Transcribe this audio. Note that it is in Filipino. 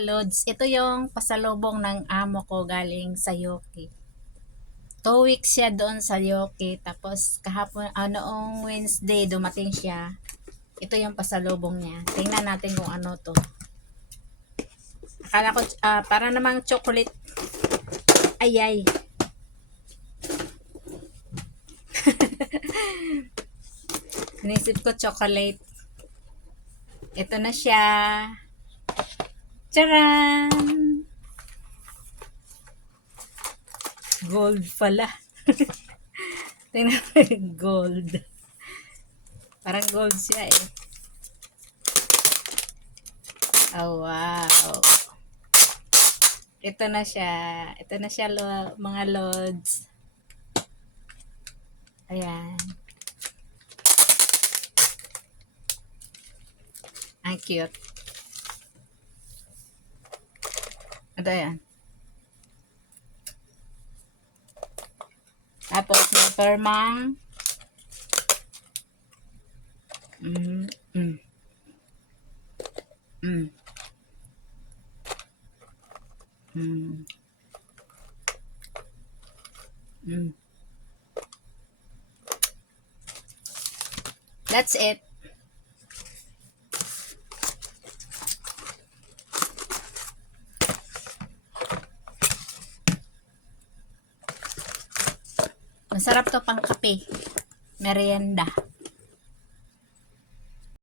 Lods, ito yung pasalubong ng amo ko galing sa Yoki. 2 weeks siya doon sa Yoki. Tapos kahapon, noong Wednesday, dumating siya. Ito yung pasalubong niya. Tingnan natin kung ano to. Akala ko, para namang chocolate. Ay. Inisip ko chocolate. Ito na siya. Charan! Gold pala. Tingnan mo yung gold. Parang gold siya eh. Oh, wow. Ito na siya. Ito na siya, mga lods. Ayan. Ang cute. Ito yan. Tapos, may permang. Mm. That's it. Masarap to pang kape. Merienda.